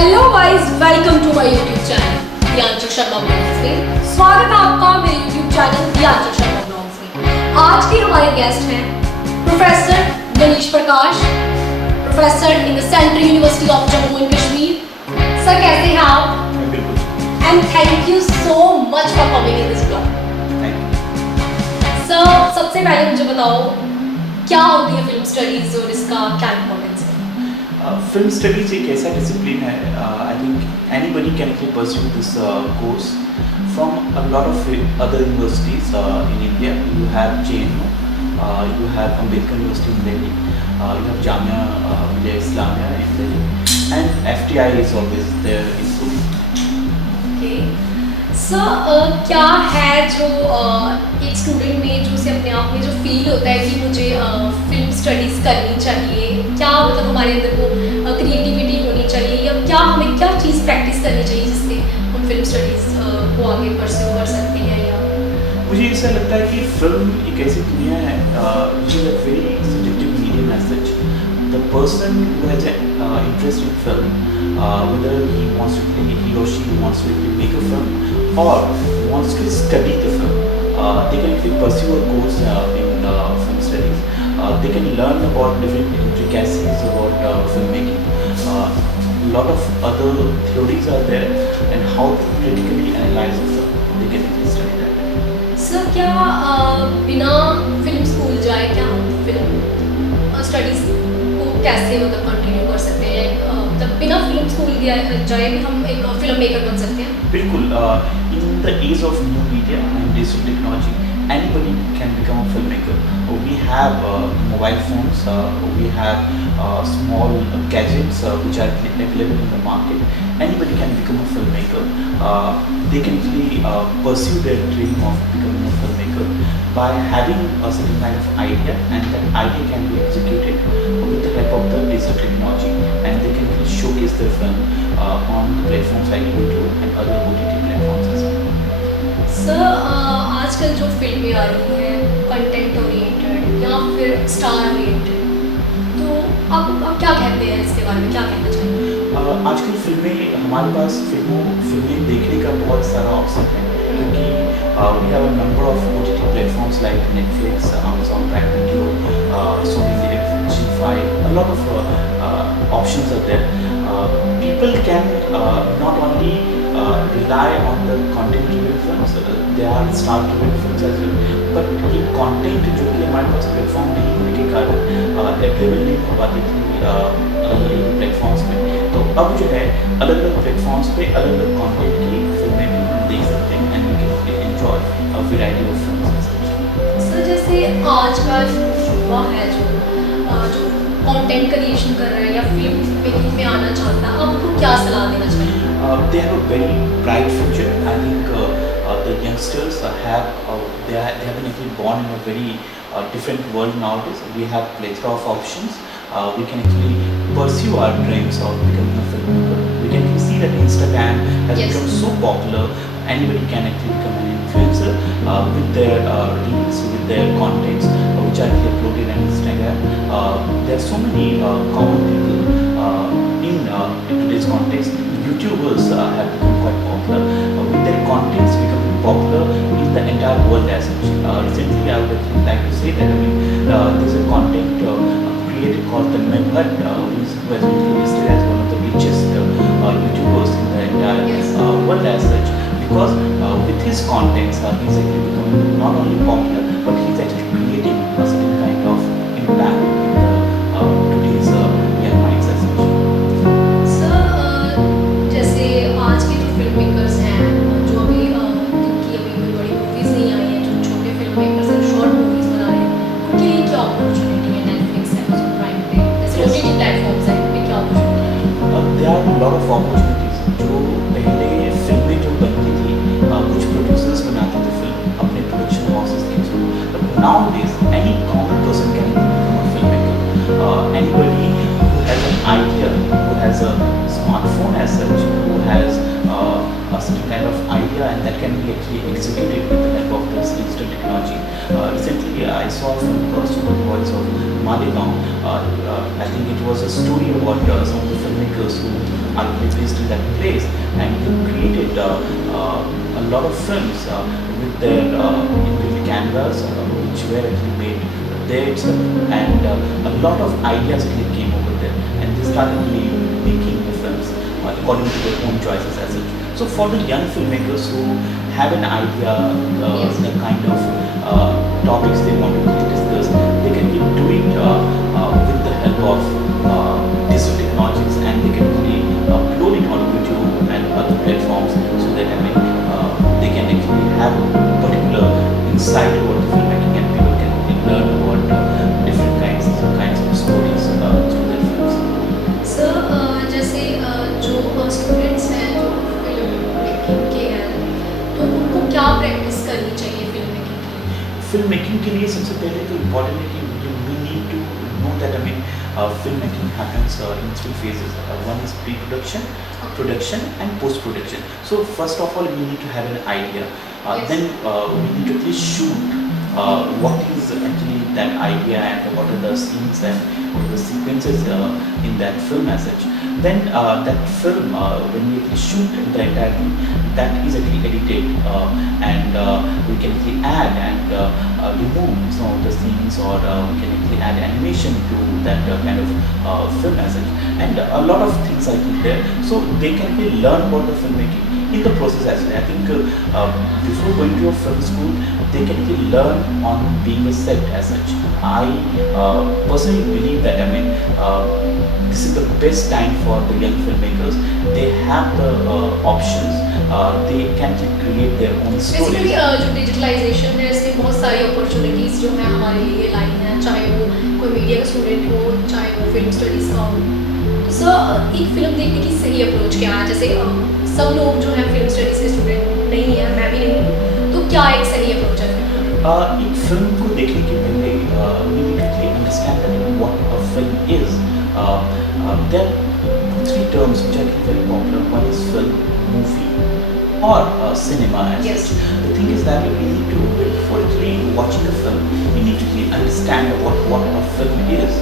Hello guys, welcome to my YouTube channel Diyanshu Sharma blogs में। स्वागत है आपका मेरे YouTube channel Diyanshu Sharma blogs में। आज के हमारे गेस्ट हैं professor Manish Prakash, professor in the Central University of Jammu and Kashmir. Sir कैसे हैं आप? And thank you so much for coming in this blog. Sir सबसे पहले मुझे बताओ क्या होती है फिल्म स्टडीज और इसका क्या इम्पोर्टेंस है? Film studies एक ऐसा डिसिप्लिन है, I think anybody can actually pursue this course from a lot of other universities in India. You have JNU, you have Ambedkar University in Delhi, you have Jamia Millia Islamia in Delhi, and FTI is always there in Surat. Okay. Sir क्या है जो एक student में जो उसे अपने आप में जो फील होता है कि मुझे फिल्म स्टडीज़ करनी चाहिए, क्या मतलब हमारे अंदर वो क्रिएटिविटी होनी चाहिए या क्या हमें क्या चीज़ प्रैक्टिस करनी चाहिए जिससे हम फिल्म स्टडीज़ को आगे परस्यू कर सकते हैं? या मुझे ऐसा लगता है कि फिल्म एक ऐसी दुनिया है which is a very subjective medium as such. The person who has an interest in film, whether he or she wants to make a film or wants to study the film, they can actually pursue a course in film studies. They can learn about different intricacies about filmmaking. A lot of other theories are there and how to critically analyze a film. They can actually study that. Sir क्या बिना film school जाए क्या हम film studies को कैसे मतलब continue कर सकते हैं? मतलब बिना फिल्म स्कूल जाए भी हम एक फिल्म मेकर बन सकते हैं? बिल्कुल, in the age of new media and digital technology, anybody can become a filmmaker. We have mobile phones, we have small gadgets which are available in the market. Anybody can become a filmmaker. They can actually pursue their dream of becoming a filmmaker by having a certain kind of idea, and that idea can be executed with the help of the digital technology, and they can actually showcase their film on platforms like YouTube and other OTT platforms as well. Sir आजकल जो फिल्में आ रही हैं content oriented या फिर star oriented, तो आप क्या कहते हैं इसके बारे में, क्या कहना चाहिए? आजकल हमारे पास फिल्में देखने का बहुत सारा ऑप्शन है, क्योंकि we have a number of OTT platforms like Netflix, Amazon Prime Video, Sony Live, G5, a lot of options are there. People can not only rely on the content-driven films, they are star-driven films as well, but ये content जो कि हमारे पास platform नहीं होने के कारण available नहीं हो पाती थी अलग-अलग प्लेटफॉर्म्स पे, तो अब जो है अलग-अलग प्लेटफॉर्म्स पे अलग-अलग कंटेंट की फिल्में भी हम देख सकते हैं and we can enjoy a variety of films. Sir जैसे आज का जो युवा है जो कंटेंट क्रिएशन कर रहा है या फिल्म मेकिंग में आना चाहता है, आपको क्या सलाह देना चाहिए? They have a very bright future. I think the youngsters they have been actually born in a very different world nowadays. We have plethora of options. We can actually pursue our dreams of becoming a filmmaker. We can see that Instagram has become so popular. Anybody can actually become an influencer with their reels, with their contents, which are uploaded on Instagram. There are so many common people in today's context. YouTubers have become quite popular with their contents becoming popular in the entire world as such. Recently, I would like to say that there's a content creator called Tanmay Bhatt who has been listed as one of the richest YouTubers in the entire world as such, because with his contents he's actually becoming not only popular but he's actually creating a certain kind of impact in today's young minds as such. आज के जो film makers हैं जो अभी जिनकी अभी कोई बड़ी मूवीज़ नहीं आई हैं, जो छोटे फिल्म मेकर्स हैं शॉर्ट मूवीज़ बना रहे हैं, उनके लिए क्या अपॉर्चुनिटी है नेटफ्लिक्स, अमेज़न प्राइम पे जैसे OTT प्लेटफॉर्म्स हैं, उन पे क्या अपॉर्चुनिटी है? There are a lot of opportunities. जो पहले फिल्में जो बनती थी कुछ प्रोड्यूसर्स बनाते थे फिल्म अपने प्रोडक्शन हाउसेस के through, but nowadays any common person can become a filmmaker. Anybody who has an idea, who has a smartphone as such, who has a certain kind of idea, and that can be actually executed with the help of this digital technology. Recently, I saw a film called Super Boys of Maligaon. I think it was a story about some of the filmmakers who arguably based in that place, and he created a lot of films with their inbuilt cameras, which were actually made there itself, and a lot of ideas actually came over there, and they started really making the films according to their own choices as such. So for the young filmmakers who have an idea, the kind of topics they want to discuss, they can do it with the help of digital technologies, and they can really upload it on YouTube and other platforms, so that they can actually have a particular insight about the filmmaking, and people can learn about different kinds of stories through their films. Sir जैसे जो students हैं जो film making के हैं, तो उनको क्या practice करनी चाहिए फिल्म मेकिंग की? फिल्म मेकिंग के लिए सबसे पहले तो इम्पोर्टेंट है कि we need to know that film making happens in three phases. One is pre-production, production, and post-production. So first of all, we need to have an idea. Then we need to at least shoot what is actually that idea, and what are the scenes and what are the sequences in that film as such. Then that film, when we actually shoot the entire thing, that is actually edited, and we can actually add and remove some of the scenes, or we can actually add animation to that kind of film as such, and a lot of things are there, so they can actually learn about the filmmaking in the process as well. I think before going to a film school, they can actually learn on being a set as such. I personally believe that this is the best time for the young filmmakers. They have the options. They can create their own stories. Basically जो digitalisation है, इसमें बहुत सारी opportunities जो हैं हमारे लिए लाई हैं, चाहे वो कोई मीडिया का स्टूडेंट हो, चाहे वो फिल्म स्टडीज़ का हो। तो सर एक फिल्म देखने की सही अप्रोच क्या है? जैसे सब लोग जो हैं फिल्म स्टडीज़ के स्टूडेंट नहीं हैं, मैं भी नहीं हूँ, तो क्या एक सही अप्रोच है? एक फिल्म को देखने के पहले we need to clearly understand what a film is. There are three terms which are very popular. One is film, movie, or cinema as Yes. such. The thing is that we need to, before actually watching a film, we need to really understand what a film is.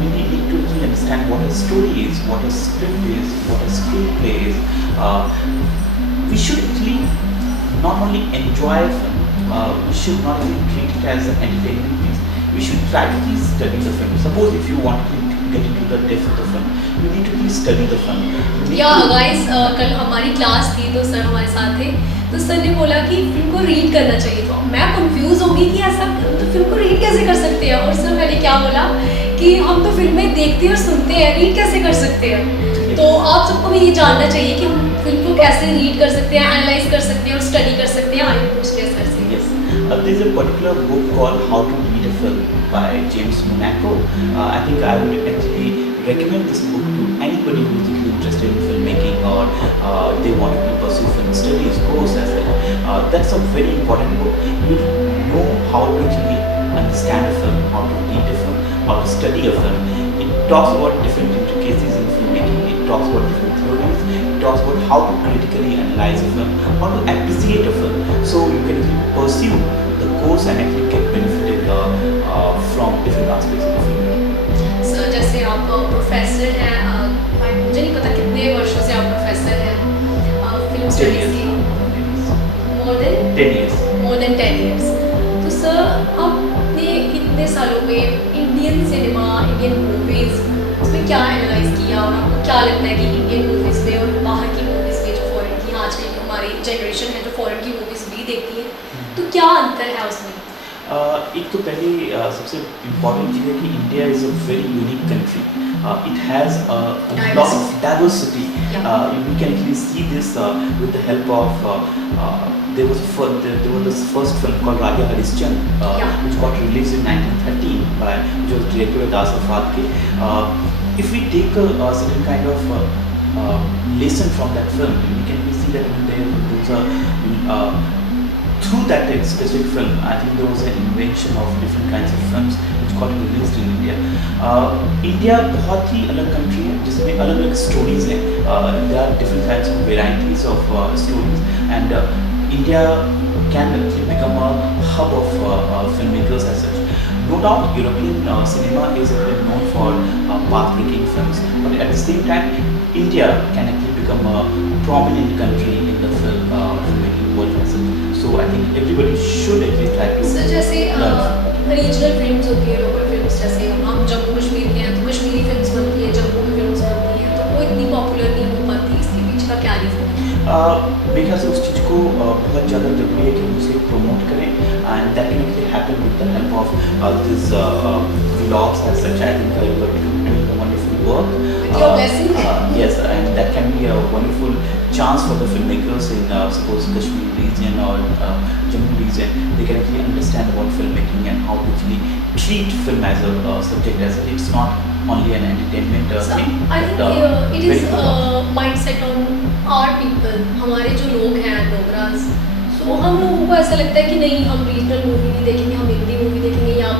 We need to really understand what a story is, what a script is, what a screenplay is. We should actually not only enjoy a film, we should not only treat it as an entertainment piece. We should try to really study the film. Suppose if you want to get into the depth of the film, you need to really study the film. या guys कल हमारी class थी तो sir हमारे साथ थे, तो sir ने बोला कि फिल्म को रीड करना चाहिए, तो मैं कंफ्यूज हो गई कि ऐसा तो फिल्म को रीड कैसे कर सकते हैं, और सर मैंने क्या बोला कि हम तो फिल्में देखते हैं और सुनते हैं, रीड कैसे कर सकते हैं? तो आप सबको भी ये जानना चाहिए कि हम फिल्म को कैसे रीड कर सकते हैं, एनालाइज कर सकते हैं और स्टडी कर सकते हैं। आई पूछ लिया सर से। Yes, there is a particular book called How to Read a Film by James Monaco. I think I would actually recommend this book to anybody who is really interested in filmmaking, or they want to pursue film studies course as well. That's a very important book. You know how to actually understand a film, how to read a film, how to study a film. It talks about different intricacies in filmmaking. It talks about different theories. It talks about how to critically analyze a film, how to appreciate a film. So you can actually pursue the course and actually get benefited from different aspects of the film. Sir जैसे आप professor हैं, मुझे नहीं पता कितने वर्षों से आप प्रोफेसर हैं फिल्म स्टडीज़ की? More than 10 years. More than 10 years। तो सर आपने इतने सालों में इंडियन सिनेमा, इंडियन मूवीज़, उसमें क्या एनालाइज किया, और आपको क्या लगता है कि इंडियन मूवीज़ में और बाहर की मूवीज़ में, जो फॉरेन की आजकल हमारी जनरेशन है जो फॉरेन की मूवीज़ भी देखती है, तो क्या अंतर है उसमें? एक तो पहले सबसे इम्पोर्टेंट चीज़ है कि India is a very unique country. It has a lot of diversity. We can actually see this with the help of there was this first film called Raja Harishchandra, which got released in 1913 by which was directed by Dasa Phadke. If we take a certain kind of lesson from that film, we can see that there was a through that specific film, I think there was an invention of different kinds of films which got released in India. India बहुत ही अलग country है जिसमें अलग अलग stories हैं. There are different kinds of varieties of stories, and India can actually become a hub of filmmakers as such. No doubt, European cinema is known for path-breaking films, but at the same time, India can actually become a prominent country in the filmmaking world as well. So I think everybody should actually try to sir जैसे learn. Regional films होती है, local films, जैसे हम जम्मू कश्मीर के हैं तो Kashmiri films बनती है, जम्मू की फिल्म्स बनती हैं, तो वो इतनी पॉपुलर नहीं हो पाती, इसके पीछे का क्या रीज़न है? मेरे ख्याल से उस चीज़ को बहुत ज़्यादा ज़रूरी है कि हम उसे प्रमोट करें and that can actually happen with the help of this vlogs as such. I think you are doing a wonderful work. With your blessing. Yes, and that can be a wonderful chance for the filmmakers in suppose Kashmir region or Jammu region. They can actually understand about filmmaking and how to actually treat film as a subject as it's not only an entertainment So, thing. I but, think it very is good. mindset on our people, हमारे जो लोग हैं डोगरास, सो हम लोगों को ऐसा लगता है कि नहीं हम रीजनल मूवी नहीं देखेंगे, हम हिंदी मूवी देखेंगे या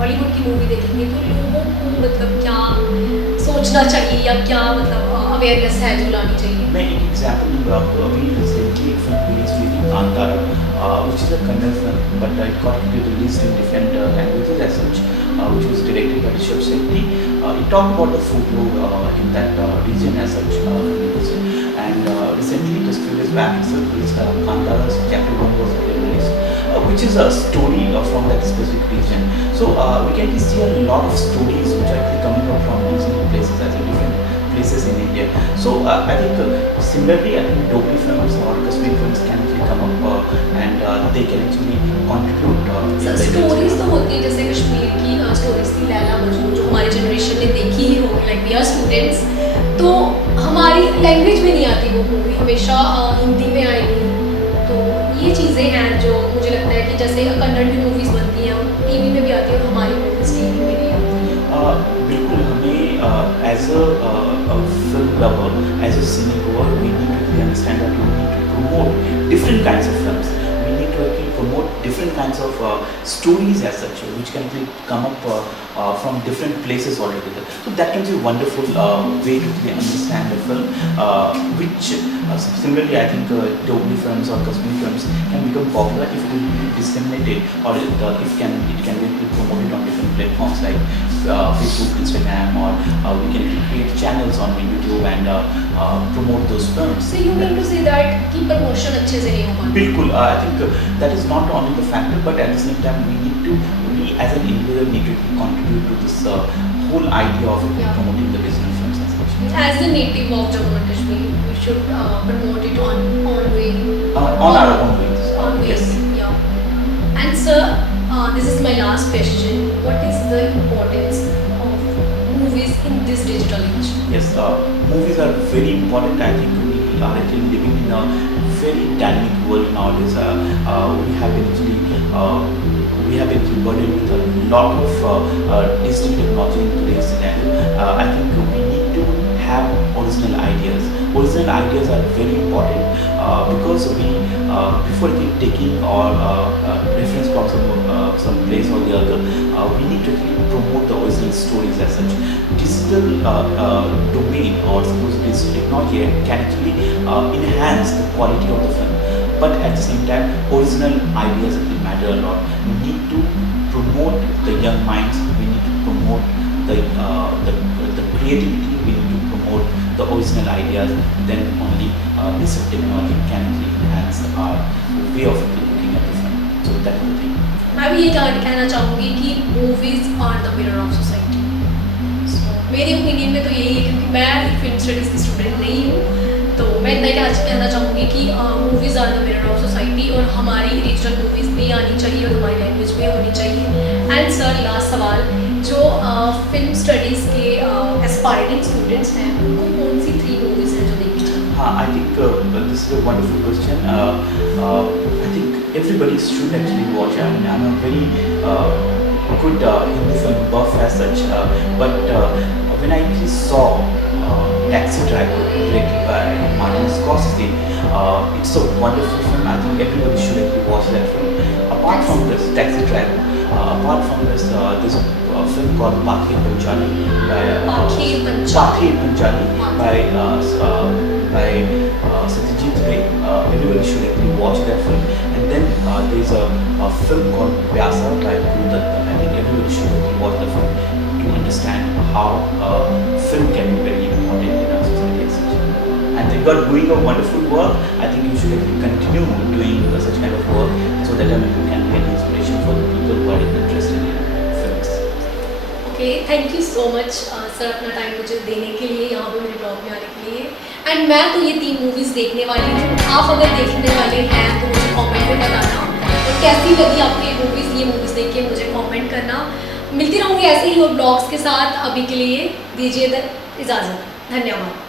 हॉलीवुड की मूवी देखेंगे, तो लोगों को मतलब क्या सोचना चाहिए या क्या मतलब अवेयरनेस है जो लानी चाहिए? मैं एक एग्जांपल दूंगा आपको. अभी रिसेंटली एक फिल्म रिलीज हुई थी Kantara, which is a Kannada film, but it got to be released in different languages as such, which was directed by Rishabh Shetty. It talked about the folklore in that region as such, and recently, just few days back, itself, Kantara's chapter 1 was released, which is a story from that specific region. So we can see a lot of stories which are actually coming up from regional places as a different places in India. So I think similarly, I think Dogri films or Kashmiri films can actually come up and they can actually contribute. Sir stories तो होती है, जैसे कश्मीर की stories थी लैला मजनू, जो हमारी generation ने देखी ही होगी, लाइक वी आर स्टूडेंट्स, तो हमारी लैंग्वेज में नहीं आती वो मूवी, हमेशा हिंदी में आएगी. तो ये चीज़ें हैं जो मुझे लगता है कि जैसे कन्नड़ की मूवीज़ बनती हैं टीवी में भी आती है और हमारी मूवीज़ टीवी में नहीं आती. बिल्कुल हमें as a film lover, as a cine goer, we need to understand that we need to promote different kinds of films. We need to actually promote different kinds of stories as such, which can actually come up from different places altogether. So that can be a wonderful way to really understand the film, which similarly I think Dogri films or Kashmiri films can become popular if it will be disseminated, or it can be promoted on different platforms like Facebook, Instagram, or we can create channels on YouTube and promote those films. So you mean to say that कि promotion अच्छे से नहीं हो पाती? बिल्कुल, I think that is not only the factor, but at the same time we as an individual need to contribute to this whole idea of promoting the regional films as such. As the native of Jammu and Kashmir, we should promote it on way. On our own ways. On ways, Yes. yeah. And sir, this is my last question. What is the importance of movies in this digital age? Yes, movies are very important. I think we are actually living in a very dynamic world nowadays. We have been burdened with a lot of digital technology in today's scenario. I think we need to have original ideas. Original ideas are very important because we, before taking or reference from some place or the other, we need to actually promote the original stories as such. Digital domain or suppose digital technology can actually enhance the quality of the film, but at the same time, original ideas actually matter a lot. We need to promote the young minds. We need to promote the creativity. We need to promote the original ideas. Then only this technology can actually enhance our way of looking at the film. So that is the thing. मैं भी ये कहना चाहूँगी कि movies are the mirror of society. मेरे opinion में तो यही है, क्योंकि मैं फिल्म स्टडीज़ की स्टूडेंट नहीं हूँ, तो मैं इतना ही कहना चाहूँगी कि movies are the mirror of society और हमारी रीजनल मूवीज़ भी आनी चाहिए और हमारी लैंग्वेज में होनी चाहिए. एंड सर लास्ट सवाल, जो फिल्म स्टडीज़ के एस्पायरिंग स्टूडेंट्स हैं उनको कौन सी 3 मूवीज़ हैं जो देखनी चाहिए? I think this is a wonderful question. I think everybody should actually watch it. I mean, I'm a very good Hindi film buff as such, but when I actually saw Taxi Driver directed by Martin Scorsese, it's a wonderful film. I think everybody should actually watch that film. Apart from this, Taxi Driver, apart from this, there's a film called Pakhi Panchali by Satyajit Ray. Everybody should actually watch that film. And then there's a film called Vyasa by Guru Datta. I think everybody should actually watch the film to understand how film can be very important in you are doing a wonderful work. I think you should continue doing such kind of work so that you can get inspiration for the people who are interested in films. Okay, thank you so much sir अपना time मुझे देने के लिए, यहाँ पे मेरे blog में आने के लिए। एंड मैं तो ये 3 मूवीज़ देखने वाली हूँ। आप अगर देखने वाले हैं तो मुझे कमेंट में बताना और कैसी लगी आपको ये मूवीज़ देख के मुझे कमेंट करना। मिलती रहूँगी ऐसे ही और ब्लॉग्स के साथ। अभी के लिए दीजिए इजाज़त। धन्यवाद।